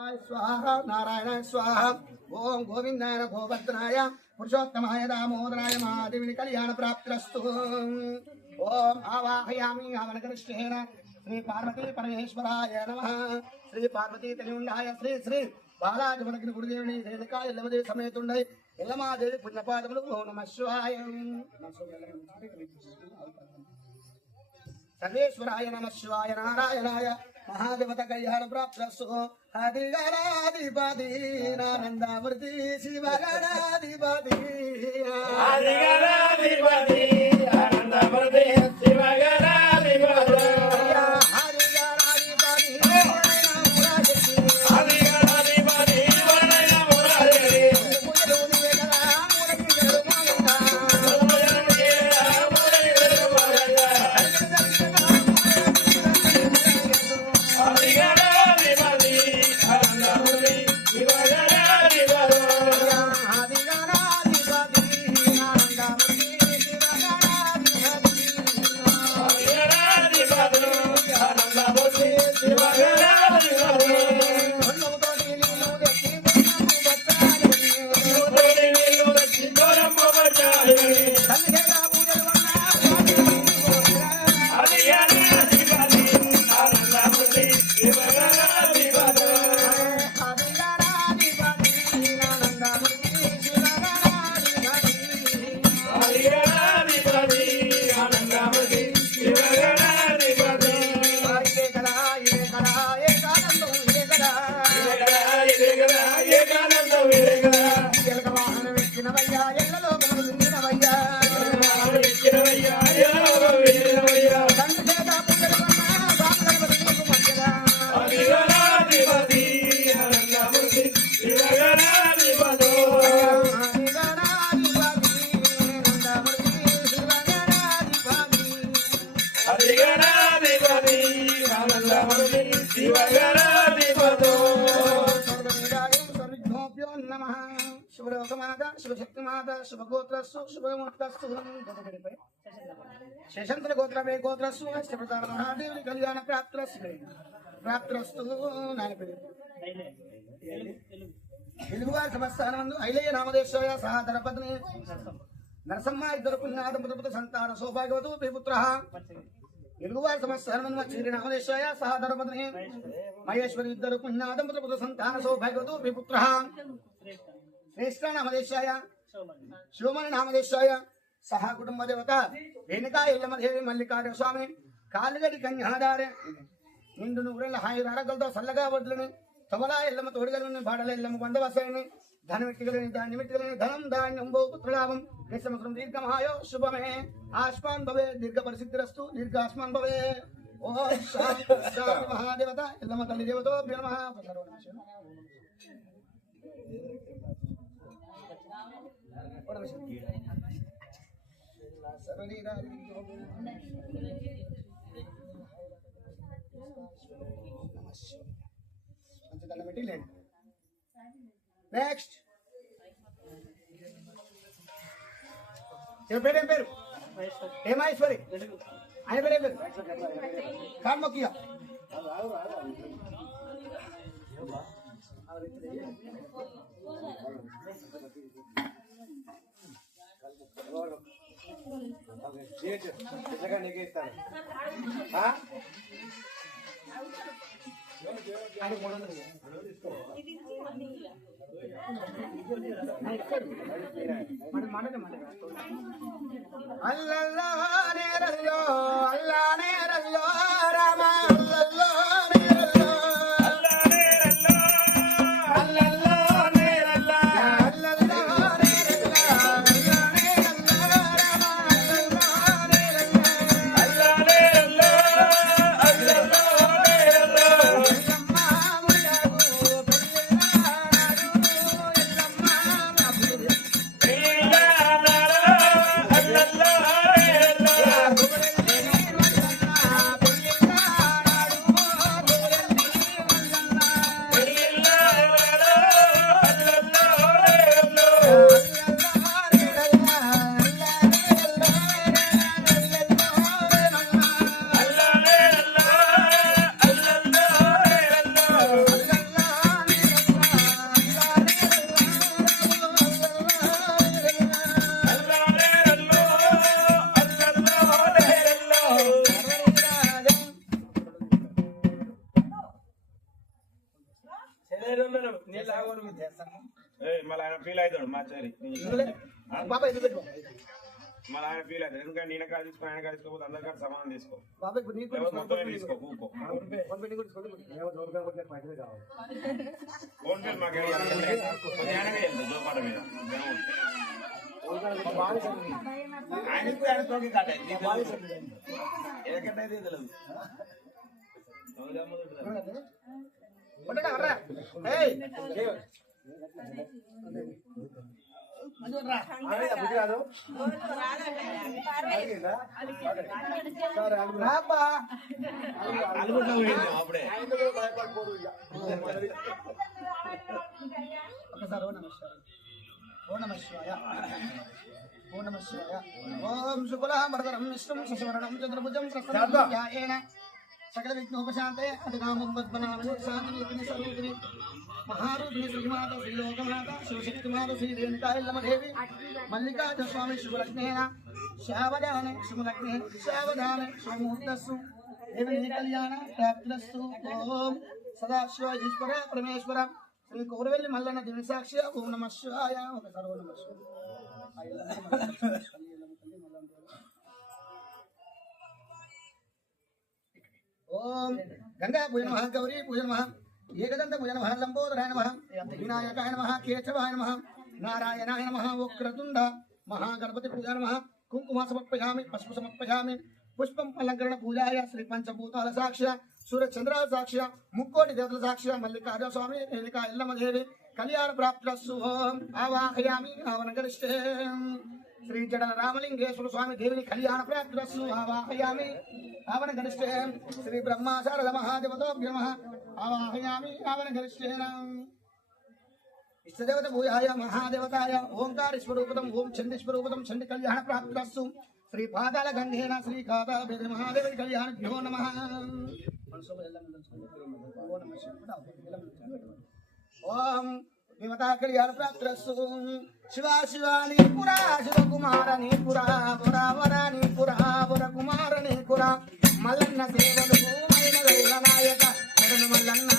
स्वाहा नारायण स्वाहा ओम गोविंदाय गोवर्धनाय पुरुषोत्तमाय दामोदराय महादेवी कल्याण प्राप्तिरस्तु ओम आवाहयामि हवनकरिष्ठेन श्री पार्वती परमेश्वराय नमः श्री पार्वती तनिउंडाय श्री श्री బాలాజమనగిరి గురుదేవుని రేణుకా ఎల్లమదేవి సమేతుండై ఎల్లమాదేవి పుణ్యపాదములు ఓం నమః శివాయ సర్వేశ్వరాయ నమః శివాయ నారాయణాయ మహాదేవత కళ్యాణ ప్రాప్తస్తు హరిగణాధిపతి ఆనందమూర్తి శివగణాధిపతి హరిగణాధిపతి ఆనందమూర్తి శివగణాధిపతి శేషంతర గోత్రమే గోత్రస్సు ప్రధాన మహాదేవుని కళ్యాణ ప్రాప్తిరస్తు నాయన పేరు తెలుగువారి సంస్థానందు ఐలయ్య నామదేశాయ సహధర పత్ని నరసమ్మ ఇద్దరు పుణ్యాదంపతి సంతాన సౌభాగ్యవతు పుత్ర తెలుగువారి సంస్థానందు చిరి నామదేశాయ సహధర పత్ని మహేశ్వరి ఇద్దరు పుణ్యాదంపతి సంతాన సౌభాగ్యవతు పుత్ర శ్రేష్ఠ నామదేశాయ శివమణి నామదేశాయ సహా కుటుంబ దేవత రేణుకా ఎల్లమదేవి మల్లికార్జున స్వామి కాలుగడి కన్యాదారే నిండు నూరెళ్ళ హాయి రారగలతో సల్లగా వడ్లని తమలా ఎల్లమ్మ తోడుగలని బాడల ఎల్లమ్మ బందవసాయని ధనమిట్టిగలని ధాన్యమిట్టిగలని ధనం ధాన్యం బహు పుత్రలాభం సంవత్సరం దీర్ఘమహాయో శుభమే ఆస్మాన్ భవే దీర్ఘ పరిసిద్ధిరస్తు దీర్ఘాస్మాన్ భవే ఓ మహాదేవత ఎల్లమ్మ తల్లి దేవతో నమః నెక్స్ట్ పేరు పేరు హేమేశ్వరి ఆయన పేరు పేరు కాన్మొక్కియ నీకు ఇస్తాను అల్లల్లో నేరల్లో అల్లా నేరల్లో రామ మళ్ళీ ఆయన ఫీల్ అవుతాడు మా చరి బాబా ఎందుకు పెట్టు మళ్ళీ ఆయన ఫీల్ అవుతాడు ఎందుకంటే నేను కాదు తీసుకో ఆయన కాదు తీసుకోకపోతే అందరి కాదు సమానం తీసుకో బాబా ఇప్పుడు నీకు ఎవరు మొత్తం తీసుకో కూకో ఫోన్ పే మాకు కొద్దిగా జోపాట మీద ఆయన ఆయన తోకి కాటే ఎక్కడైతే తెలియదు అప్పుడే ఒకసారి ఓ నమ శివాయ ఓ నమ శివాయ ఓం శుక్లాంబరధరం విష్ణుం శశివర్ణం చతుర్భుజం ప్రసన్నధ్యాయేన సకల విఘ్నోపశాంతే అధికామం పద్మనాభే శాంతిని స్వరూపిణి మహారూపిణి శ్రీమాత శ్రీలోకమాత శివశక్తిమాత శ్రీ రేణుకాయల్లమదేవి మల్లికార్జున స్వామి శుభలగ్నేన శావధానే శుభలగ్నే శావధానే శుభముహూర్తస్సు దేవి కళ్యాణ ప్రాప్తిరస్తు ఓం సదాశివ ఈశ్వర పరమేశ్వర శ్రీ కోరవెల్లి మల్లన్న దివి సాక్షి ఓం నమ శివాయ ఒక సర్వ నమ ఓం గంగా పూజ నమః గౌరీ పూజ నమః ఏకదంత పూజ నమః లంబోదరాయ నమః వినాయకాయ నమః కేశవాయ నమః నారాయణాయ నమః వక్రతుండ మహాగణపతి పూజ నమః కుంకుమ సమర్పయామి పసుపు సమర్పయామి పుష్పం అలంకరణ పూజాయ శ్రీ పంచభూతాల సాక్ష్య సూర్య చంద్రాల సాక్ష్య ముక్కోటి దేవతల సాక్ష్య మల్లికార్జున స్వామి రేణుకా ఎల్లమ్మదేవి కళ్యాణ ప్రాప్తిరస్సు ఓం ఆవాహయామి ఆవనగరిష్టే శ్రీ జడల రామలింగేశ్వర స్వామి దేవిని కళ్యాణ ప్రాప్తిరస్సు ఆవాహయామి ఆవనగరిష్టే శ్రీ బ్రహ్మ శారద మహాదేవతోభ్య నమః ఆవాహయామి ఆవనగరిష్టే ఇష్టదేవత భూయాయ మహాదేవతాయ ఓంకార స్వరూపతం ఓం చండి స్వరూపతం చండి కళ్యాణ ప్రాప్తిరస్సు శ్రీ పాదాల గంధేన శ్రీ కాదాల భేద మహాదేవి కళ్యాణభ్యో నమః ఓం దేవతా కళ్యాణ ప్రాప్తిరస్సు శివా శివాని పురా శివకుమారని పురా పురా వరాని పురా పుర కుమారని పురా మల్లన్న సేవలు మైనగల్ల నాయక శరణు మల్లన్న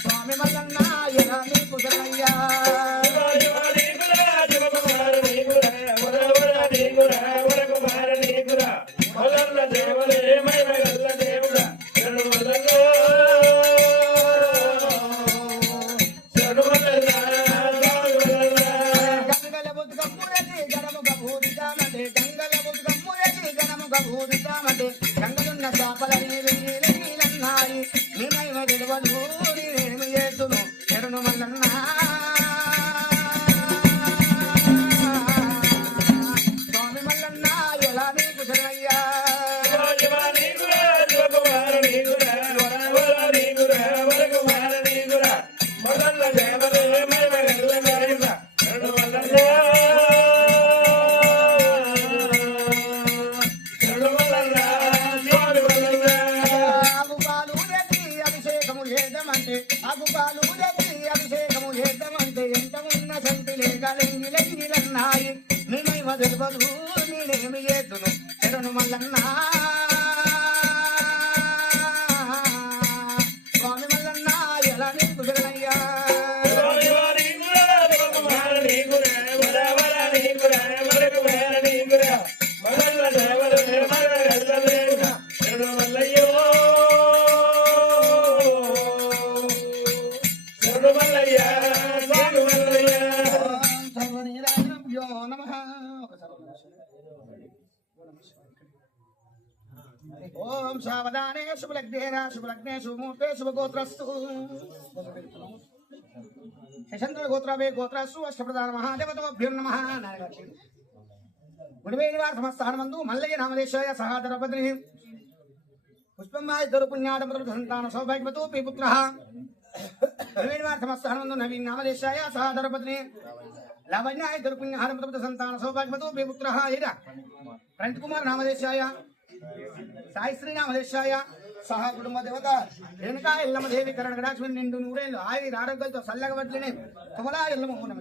స్వామి మల్లన్న ఎరా నీకు శరణయ్యా గంగలున్న శాపలని వెంగిలన్నాయి నీమైమ గెలవదు నేనేమి చేస్తును శరణు మల్లన్న స్వామి మల్లన్న ఎలా నీకు శరణయ్యా అగుపాలు అభిషేకము చేద్దామంటే ఎంత ఉన్న సంతి లేక లెంగిలన్నాయి నేనేమ తెలియదు నేనేమి చేద్దును శరణు మల్లన్న స్వామి మల్లన్న ఎలా నీకు శరణయ్యా ఓం సావధానే శుభలగ్నేన శుభలగ్నే శుభమూర్తే శుభగోత్రస్తు శశంద్ర గోత్రవే గోత్రస్తు అష్టప్రధాన మహాదేవతోభ్యం నమః గుడివేణి వారి సమస్థానమందు మల్లయ్య నామదేశాయ సహాధరపత్ని పుష్పంబాయ దొరుపుణ్యాదంపతుల సంతాన సౌభాగ్యవతో పుత్రః గుడివేణి వారి సమస్థానమందు నవీన్ నామదేశాయ సహాధరపత్ని లావణ్యాయ దొరుపుణ్యాదంపతుల సంతాన సౌభాగ్యవతో పుత్రః ఇద ప్రణిత్ కుమార్ నామదేశాయ సాయి శ్రీ నామదేశాయ సహా కుటుంబ దేవత రేణుకా ఎల్లమ్మ దేవి కరణ గడాక్షి నిండు నూరేళ్ళు ఆయుర ఆరోగ్యాలతో చల్లగబట్లని తుమలా ఎల్లమ్మ ఓ నమ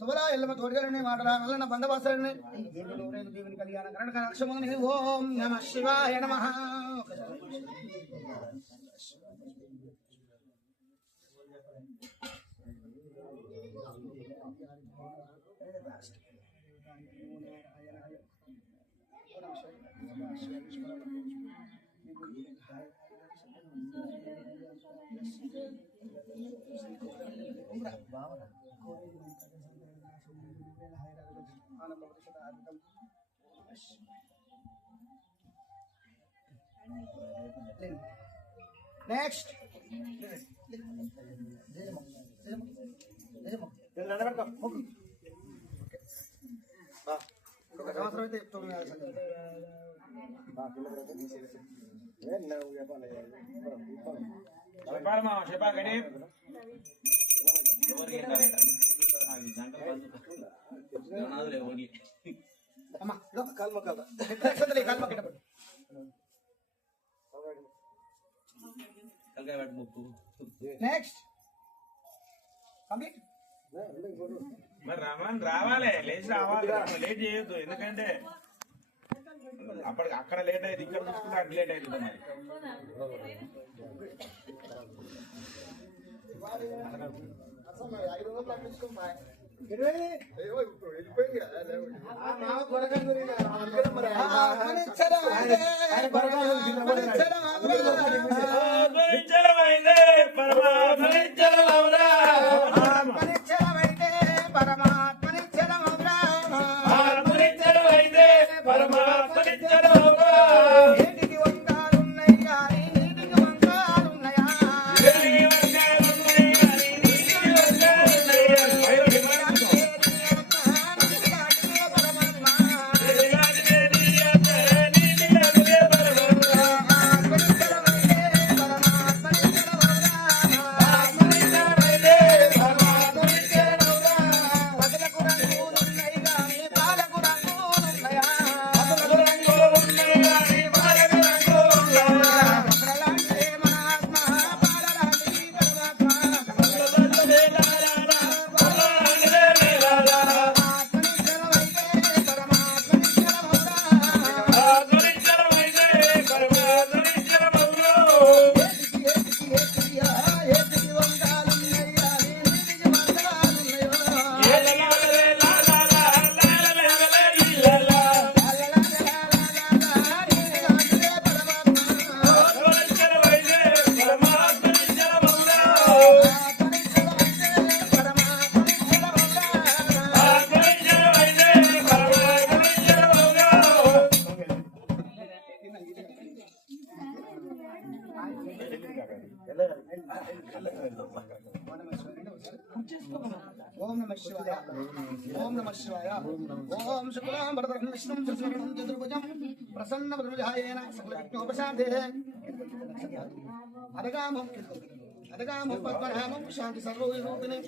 తుమలా ఎల్లమ్మ తోడుగలని మాటల వలన బంధవాసాలని నిండు నూరేళ్ళు దేవుని కళ్యాణ కరణ గడాక్షముని ఓం నమ శివాయ నమః నెక్స్ట్ ఒక సంవత్సరం అయితే చెప్తున్నాను చెప్పాలి మామ చెప్పాలి కానీ అమ్మా కాల్మ కిట్టపడు నెక్స్ట్ కంప్లీట్ మరి రమణ్ రావాలి లేచి రావాలి లేట్ చేయొద్దు ఎందుకంటే అక్కడ లేట్ అయింది ఇక్కడ చూసుకుంటే అటు లేట్ అవుతుంది మరి 500 తప్పించుకోమా ఓం నమః శివాయ ఓం నమః శివాయ ఓం శుక్లాం వరదరం విష్ణుం శశివర్ణం చతుర్భుజం ప్రసన్నవదనజాయేన సకల విఘ్నోపశాంతే అదగామం పద్మనామం శాంతి సర్వరూపిణి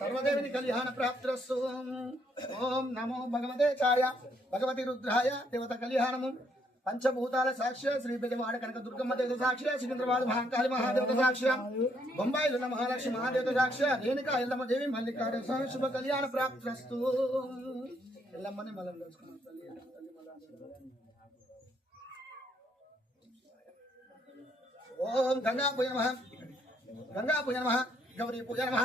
సర్వదేవిని కళ్యాణ ప్రాప్తిరస్తు. ఓం నమో భగవతే ఛాయ భగవతి రుద్రాయ దేవత కళ్యాణము పంచభూతాల సాక్ష్య శ్రీ బెజవాడ కనక దుర్గమ్మ దేవత సాక్ష్య సికింద్రాబాద్ మహాకాళి మహాదేవత సాక్ష్య బొంబాయిలున్న మహాలక్ష్మి మహాదేవత సాక్ష్య రేణుకా ఎల్లమ్మ దేవి మల్లికార్జున స్వామి శుభ కళ్యాణ ప్రాప్తిరస్తు. ఎల్లమ్మని మళ్ళీ తెలుసుకున్నాం. ఓం గంగా పూజ నమః గంగా పూజ నమః గౌరీ పూజ నమః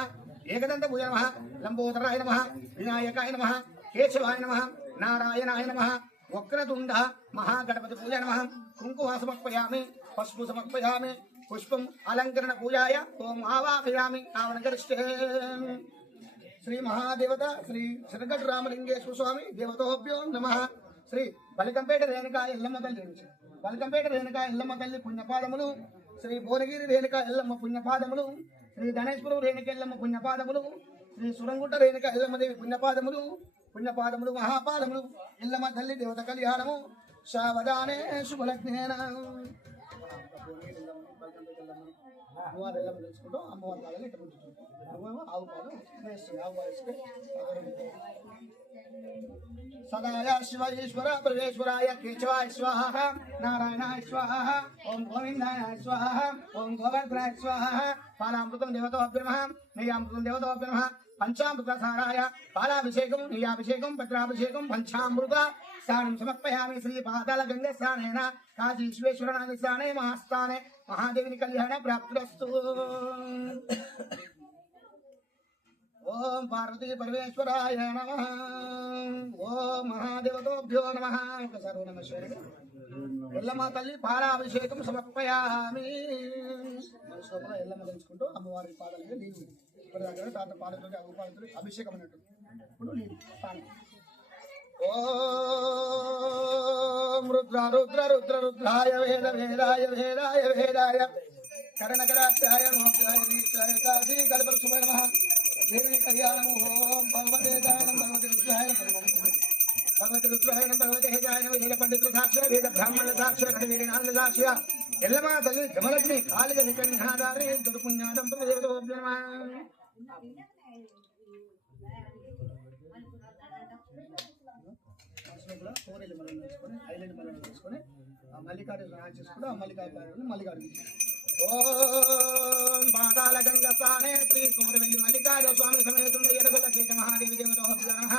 ఏకదంత పూజ నమః లంబోదరాయ నమః వినాయకాయ నమః కేశవాయ నమః నారాయణాయ నమః వక్రతుండ మహాగణపతి పూజ నమః కుంకుమ సమర్పయామి పసుపు సమర్పయామి పుష్పం అలంకరణ పూజాయ ఓం ఆవాహయామి ఆవనగరిష్టే. శ్రీ మహాదేవత శ్రీ శరగడ్ రామలింగేశ్వర స్వామి దేవతోభ్యో నమః. శ్రీ బలికంపేట రేణుకా ఎల్లమ్మ తల్లి బలికంపేట రేణుకా ఎల్లమ్మ తల్లి పుణ్యపాదములు, శ్రీ భువనగిరి రేణుకా ఎల్లమ్మ పుణ్యపాదములు, శ్రీ గణేశ్వరం రేణుక ఎల్లమ్మ పుణ్యపాదములు, శ్రీ సురంగుట్ట రేణుక ఎల్లమ్మ దేవి పుణ్యపాదములు పుణ్యపాదములు మహాపాదములు ఎల్లమ్మ తల్లి దేవత కళ్యాణము సావధానే శుభలగ్నేన. అమ్మవారు ఎల్లమ్మ తెలుసుకుంటాం. అమ్మవారి పాదాలు ఇట్లా పుట్టుకుంటాం. ఆవు పాలు వేస్తుంది. ఆవు పాలు ఇస్తే సదాయ శివ ఈశ్వర పరమేశ్వరాయ కేశవాయ స్వాహ నారాయణాయ స్వాహ ఓం గోవిందాయ స్వాహ ఓం గోవర్ధనాయ స్వాహ. పాలామృతం దేవతోభ్య నమః నెయ్యామృతం దేవతోభ్య నమః. పంచామృత సారాయ పాలాభిషేకం నెయ్యాభిషేకం పత్రాభిషేకం పంచామృత స్నానం సమర్పయామి. శ్రీ పాతాళ గంగ స్నానేన కాశీ విశ్వేశ్వరనాథ స్నానే మహాస్థానే మహాదేవిని కళ్యాణ ప్రాప్తిరస్తు. ఓం పార్వతీ పరమేశ్వరాయ నమః. ఓం మహాదేవతోభ్యో నమః. ఒకసారి ఓం నమః శివాయ. ఎల్లమ్మ తల్లి పాలాభిషేకం సమర్పయామి. మనసులో ఎల్లమ్మ తెలుసుకుంటూ అమ్మవారి పాదాలకి నీళ్ళు ఇప్పుడు దగ్గర తాత పాలతోటి అవ్వ అభిషేకం అన్నట్టు. ఇప్పుడు నీళ్ళు పాలు. ఓం రుద్ర రుద్ర రుద్ర రుద్రాయ వేద వేదాయ వేదాయ వేదాయ కరణకరాక్షాయ మోక్షాయ నీక్షాయ కాశీ కల్పవృక్షాయ నమః. దేవి కళ్యాణం. ఓం భగవతే గానం భగవతి రుద్రాయ భగవతి రుద్రాయ భగవతే గానం. వేద పండితుల సాక్షి వేద బ్రాహ్మణుల సాక్షి కడవేడి నాలుగు సాక్షి ఎల్లమ్మ తల్లి జమలక్ష్మి కాళిక నికన్యాధారి దుర్పుణ్యాదం దేవతోభ్యో నమః. కోరేళ్ళు మనం తీసుకొని ఐలాండ్ మనం తీసుకొని ఆ మల్లికార్జున చేసుకుంటూ ఆ మల్లికార్జున ఓం పాతాళ గంగ స్నానే శ్రీ కుమరవెల్లి మల్లికార్జున స్వామి సమేతుండే ఎడగల కేట మహాదేవి దేవతోభ్యో నమః.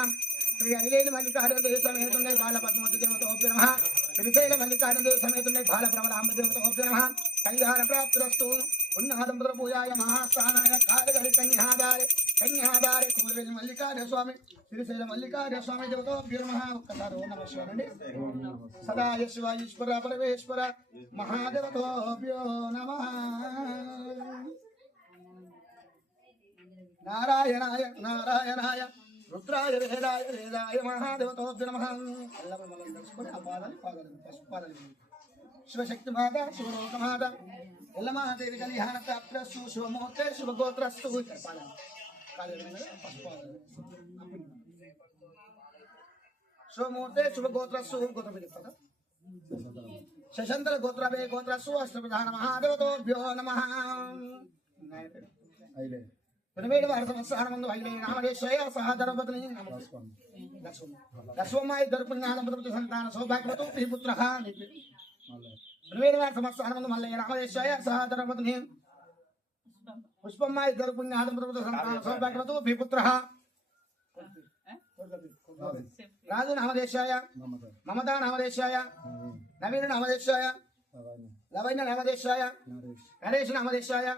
శ్రీ ఐలేని మల్లికార్జున దేవి సమేతుండే బాల పద్మవతి దేవతోభ్యో నమః. శ్రీశైల మల్లికార్జున దేవి సమేతుండే బాల ప్రవరాంబ దేవతోభ్యో నమః. కళ్యాణ ప్రాప్తిరస్తు. పుణ్యాదంపుర పూజాయ మహాస్థానాయ కాళగరి కన్యాదారి కుమరవెల్లి మల్లికార్జున స్వామి శ్రీశైల మల్లికార్జున స్వామి దేవతోభ్యో నమః. ఒక్కసారి ఓం నమః శివాయ అండి. సదా శివ ఈశ్వర పరమేశ్వర మహాదేవతోభ్యో నమః. నారాయణాయ నారాయణాయ రుద్రాయ వేదాయ వేదాయ మహాదేవతోభ్యో నమః. ఎల్లమ్మ మనం తెలుసుకొని ఆ పాదాలు శివశక్తి మాత శివలోక మాత ఎల్లమహాదేవి కళ్యాణ ప్రాప్తిరస్తు. శుభమూర్తే శుభగోత్రస్తు. శుభమూర్తే శుభగోత్రస్తు. గోత్రం చెప్తారా? శశంతర గోత్రభే గోత్రస్తు. అష్టప్రధాన మహాదేవతోభ్యో నమః. వినవేడు వారి సంవత్సరాల ముందు ఐలే నామదేశయ సహధర్మపత్ని లక్ష్మమ్మ ఇద్దరు పుణ్యాదంపతి సంతాన సౌభాగ్యవతు పుత్ర. వినవేడు వారి సంవత్సరాల ముందు మల్లయ్య నామదేశయ సహధర్మపత్ని పుష్పమ్మ ఇద్దరు పుణ్యాదంపతి సంతాన సౌభాగ్యవతు పుత్ర. రాజు నామదేశాయ మమతా నామదేశాయ నవీన నామదేశాయ లవైన నామదేశాయ నరేష్ నామదేశాయ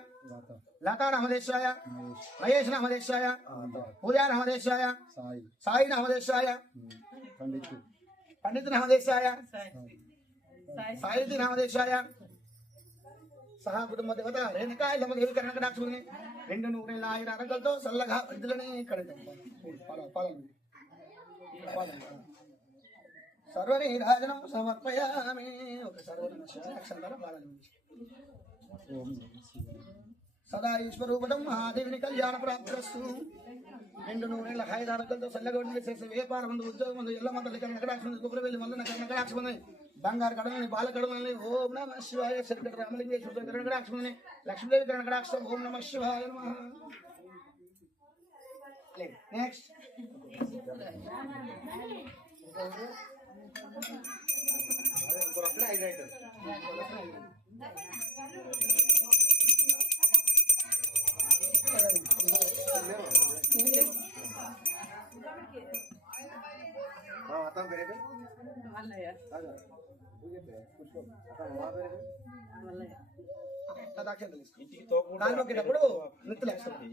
లతా నామదేశాయ మహేష్ నామదేశాయ పూజా నామదేశాయ సాయి నామదేశాయ పండిత్ నామదేశాయ సాయితి నామదేశాయ సహా కుటుంబ దేవత రేణుకా ఎల్లమ్మదేవి కర్ణకటాక్షుని 200 అరగలతో చల్లగా వృద్ధులని ఇక్కడ సర్వనీరాజనం సమర్పయామి. ఒక సదా ఈశ్వరూపం మహాదేవిని కళ్యాణ ప్రాప్తిరస్తు. 200 5 చల్లగా చేసే వ్యాపారం ముందు ఉద్యోగం ముందు ఎల్లమ్మ తల్లి కర్ణకటాక్షుని కుబరవెల్లి మల్లన్న కర్ణకటాక్షుని బంగారు కడమని బాల కడమని ఓం నమః శివాయ. శంకర రామలింగేశ్వర కర్ణకటాక్షుని లక్ష్మీదేవి కర్ణకటాక్షం ఓం నమః శివాయ నమః. నెక్స్ట్ ఇంటికి తోకుండా దానిలోకేటప్పుడు నిత్తులేస్తుంది.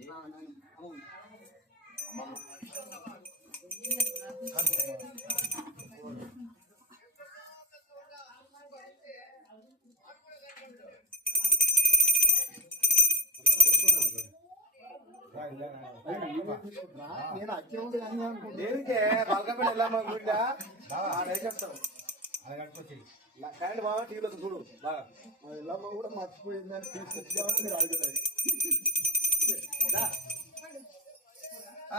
నేను అచ్చేవుడు కానీ దేనికే బల్కపల్లి వెళ్ళామా గుండా చెప్తాం కరెంట్ బాగా టీవీలో చూడు బాగా వెళ్ళమ్మ కూడా మర్చిపోయిందని తీసుకొచ్చి మీరు అడుగుతాయి.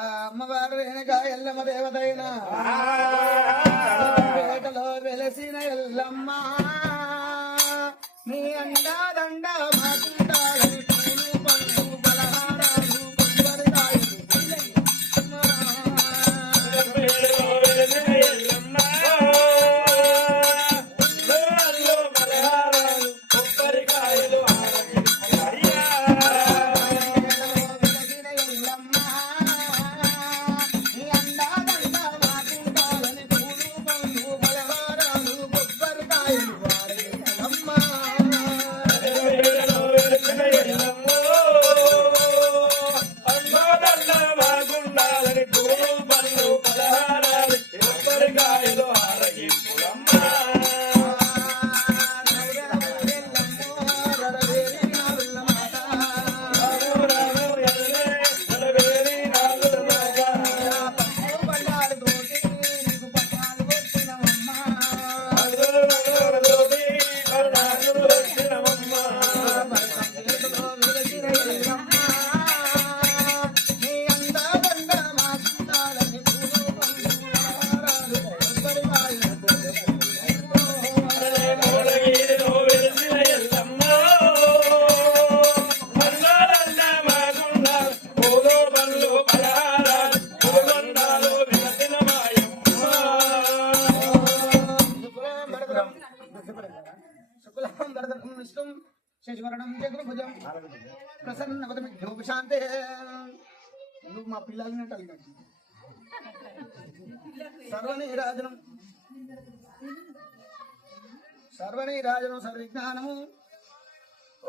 అమ్మవారు వెనక ఎల్లమ్మ దేవతైనా పేటలో వెలసిన ఎల్లమ్మ నీ అండా దండ మాకుంటాలని పూలు పండ్లు పలహారాలు కొబ్బరికాయలు శశివర్ణం చతుర్భుజం ప్రసన్నవదమిఘ్నోపశాంతే. నువ్వు మా పిల్లల్ని కలిగినట్టు సర్వనీరాజనం సర్విజ్ఞానము.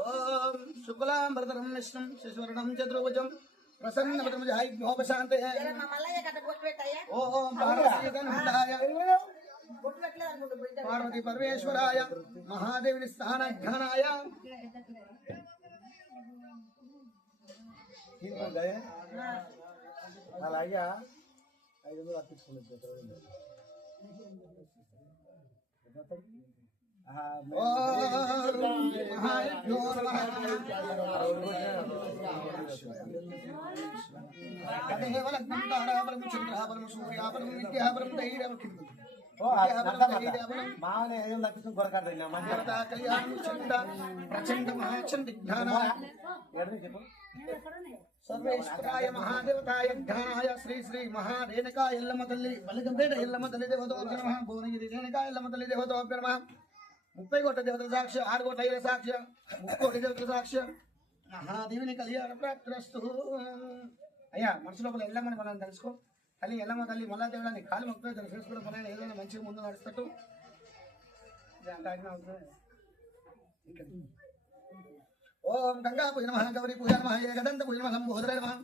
ఓం శుక్లాంబరధరం విష్ణుం శశివర్ణం చతుర్భుజం ప్రసన్నవదమిఘ్నోపశాంతే. ఓం పార్వతీగణాయ పార్వతీ పరమేశ్వరాయ మహాదేవుని స్థానఘ్నాయ. అలాగే 500 అర్పించుకున్నది. మామూలు ఏం తప్పించుకుని కొరకాడు ప్రచండ మహాచండి జ్ఞానాయ చెప్పు. సర్వేశ్వరాయ మహాదేవతాయ జ్ఞానాయ శ్రీ శ్రీ మహారేణుకా ఎల్లమ్మ తల్లి బలిగంపేట ఎల్లమ్మ తల్లి దేవతోభ్య నమః. భువనగిరి రేణుకా ఎల్లమ్మ తల్లి దేవతోభ్య నమః. 30 కోట్ల దేవతల సాక్ష్య 6 కోట్ల ఐల సాక్ష్య 3 కోట్ల దేవతల సాక్ష్య మహాదేవిని కళ్యాణ ప్రాప్తిరస్తు. అయ్యా మనసు లోపల ఎల్లమ్మని మనం తెలుసుకో. తల్లి ఎల్లమ్మ తల్లి మళ్ళా దేవుడాన్ని కాలు మొక్క తెలుసుకోవడం పైన ఏదైనా మంచిగా ముందు నడుస్తట్టు. ఓం గంగా పూజ నమః గౌరీ పూజ నమః ఏకదంత పూజ నమః లంబోదరాయ నమః.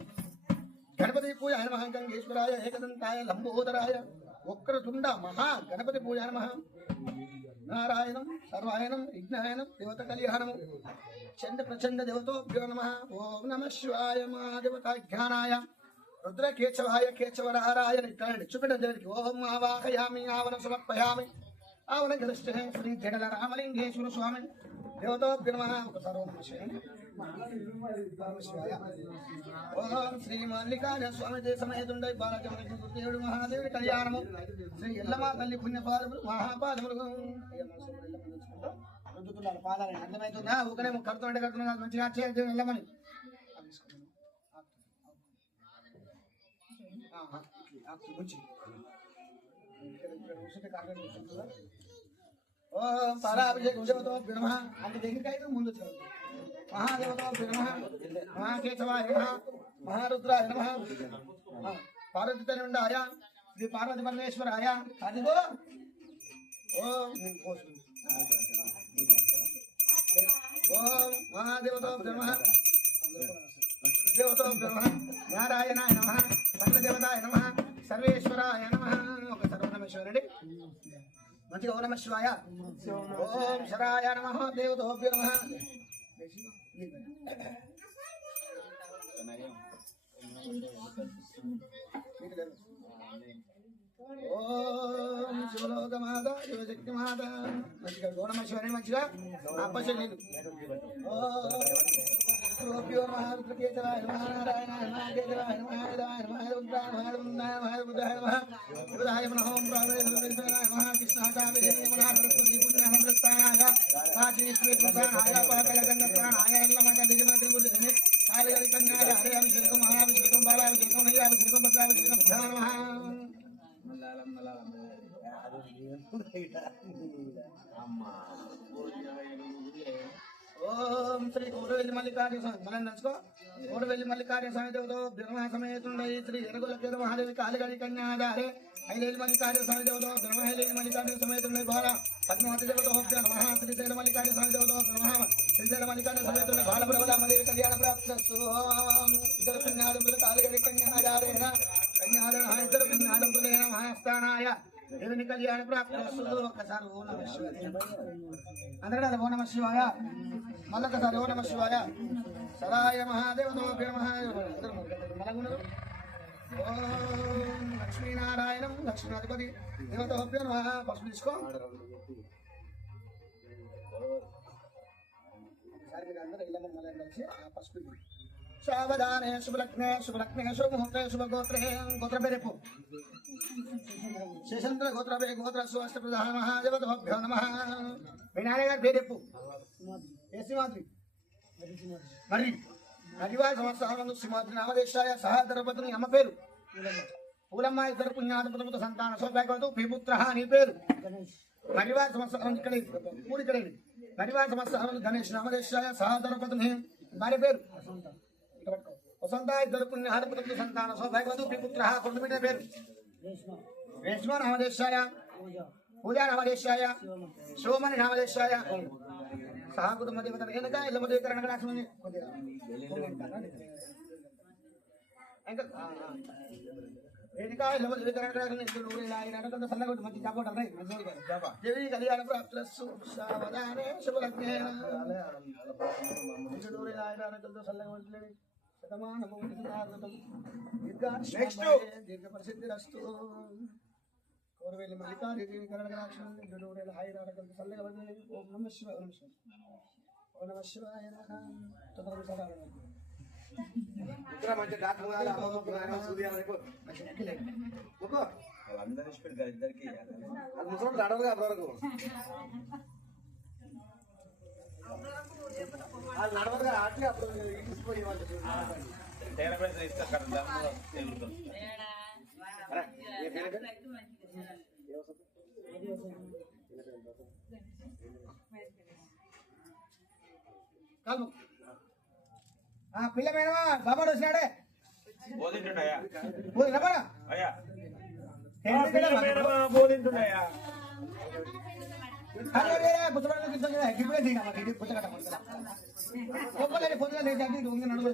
గణపతి పూజ నమః గంగేశ్వరాయ ఏకదంతాయ లంబోదరాయ వక్రతుండ మహా గణపతి పూజ నమః. నారాయణం సర్వాయనం విజ్ఞాయనం దేవత కళ్యాణము చండ ప్రచండ దేవతోభ్యో నమః. ఓం నమః శివాయ మహాదేవతాజ్ఞానాయ రుద్ర కేశవాయ కేశవరహారాయ. నిట్టాడు చూపెట్ట దేవుడికి. ఓం ఆవాహయామి ఆవన సమర్పయామి ఆవన గరిష్ఠ శ్రీ జడల రామలింగేశ్వర స్వామి దేవతోభ్యో నమః. ఒకసారి ఓం నమః శివాయ. ఓం శ్రీ మల్లికార్జున స్వామి దేశమేతుండై బాలచంద్రుడు మహాదేవుడి కళ్యాణము శ్రీ ఎల్లమ్మ తల్లి పుణ్యపాదములు మహాపాదములు. రుద్దుతున్నాడు పాదాలని అర్థమవుతుందా? ఊకనే కడుతుంటే కడుతున్నా మంచిగా చేయాలి ఎల్లమ్మని. ఓం పారాభిషేకం దేవతోభ్యో నమః. అంటే దగ్గరికి ముందు చదువు. మహాదేవతోభ్యో నమః. మహాకేశవాయ నమః. మహారుద్రాయ నమః. పార్వతి తనుండాయ శ్రీ పార్వతి పరమేశ్వరాయ. అదిగో ఓం ఓం మహాదేవతోభ్యో నమః. దేవతోభ్యో నమః. నారాయణాయ నమః. సర్వదేవతాయ నమః. సర్వేశ్వరాయ నమః. ఒక సర్వనమేశ్వరుడి మంచిగా ఓ నమః శివాయ. ఓం శరాయ నమః. దేవతోభ్యో నమః. ఓం శివలోకమాత శివశక్తి మాత. మంచిగా ఓ నమః శివాయ. మంచిగా అప్పశల్లీలు. ఓభ్యో నమః. రుద్రకేశవాయ నమః. నారాయణాయ నమః. కేశవాయ నమః. వేదాయ నమః. రుద్రాయ నమః. రుద్రాయ నమః. బుద్ధాయ నమః. బుధాయ నమః. ఓం ప్రాణాయ నమః. కృష్ణాయ నమః. సరస్వతి పుణ్యానందస్థానాయ కాశీశ్వరాయ పాపలగంధప్రాణాయ ఎల్లమ్మ దిగమతి కాళగరి కన్యాయ హరే అభిషేకం మహాభిషేకం బాలాభిషేకం నైయాభిషేకం భద్రాభిషేకం నమః. ఓం శ్రీ కోడవెల్లి మల్లికార్జున స్వామి మనం నచ్చుకో. కోడవెల్లి మల్లికార్జున స్వామి దేవతో బ్రహ్మ సమేతుండై శ్రీ ఎరగుల పేద మహాదేవి కాళిగడి కన్యాధారే ఐలేలి మల్లికార్జున స్వామి దేవతో బ్రహ్మహైలేలి మల్లికార్జున సమేతుండై బాల పద్మావతి దేవతో నమః. శ్రీశైల మల్లికార్జున స్వామి దేవతో నమః. శ్రీశైల మల్లికార్జున సమేతుండై బాల ప్రబల మల్లి కళ్యాణ ప్రాప్తస్తు. ఇతర పుణ్యాదంతులు కాళిగడి కన్యాధారేణ కన్యాధారణ ఇతర పుణ్యాదంతులైన మహాస్థానాయ దేవుని కళ్యాణ ప్రాప్తస్తు. ఒకసారి ఓ నమః శివాయ. అందరూ ఓ నమః శివాయ. మళ్ళొకసారి ఓ నమః శివాయ. సరాయ మహాదేవతోభ్యో నమః. మలగుణరు. ఓం లక్ష్మీనారాయణం లక్ష్మీనాధిపతి దేవతోభ్యో నమః. పసుపు తీసుకో. అందరూ ఇళ్ళ మళ్ళీ కలిసి ఆ పసుపు సావధానే శుభలగ్నే శుభముహూర్తే శుభగోత్రే గోత్ర పేరెప్పు శేషంద్ర గోత్రపే గోత్ర స్వస్థ ప్రధాన మహాదేవతోభ్యో నమః. వినాయక గారి పేరెప్పు ఏ శ్రీమాద్రి మరి హరివారి సంవత్సరం శ్రీమాద్రి నామదేశాయ సహధరపతిని అమ్మ పేరు పూలమ్మ. ఇద్దరు పుణ్యాధిపతులతో సంతాన సౌభాగ్యవతు పిపుత్ర నీ పేరు. హరివారి సంవత్సరం ఇక్కడ ఊరు ఇక్కడ పరివార సంవత్సరం గణేష్ నామదేశాయ సహధర్మపత్ని భార్య పేరు వసంత ఇద్దరు పుణ్య హరిపుత్రుడు సంతాన సౌభాగ్యవతు పుత్ర కొండమిట పేరు రేష్మ నామదేశాయ పూజా నామదేశాయ శివమణి నామదేశాయ సహకుటుంబ దేవత వెనుక ఇళ్ళమదేకరణ రాష్ట్రం ఇంకా వేదిక మంచి జాబోటాలు దేవి కళ్యాణ ప్రాప్తులస్సు సావధానే శుభలగ్నే దీర్ఘ ప్రసిద్ధిరస్తు కోరవేలి మల్లికార్జున కరణరాక్షణ హాయి నాటకం చల్లగా ఓం నమ శివాయ ఓం నమ శివాయ మంచి డాక్టర్ వాళ్ళందరూ ఇష్టపడి ఇద్దరికి అది ముసలి నడవదుగా అప్పటివరకు వాళ్ళు నడవదుగా ఆటలే అప్పుడు తీసుకుపోయి తేడా పైసలు ఇస్తారు కదా తెలుగుతుంది పిల్ల మేడమా బాబాడు వచ్చినాడే బోధింటుండయా రమ్మా అయ్యా బోధింటుండయా పుస్తకం పొద్దుగా నడుగు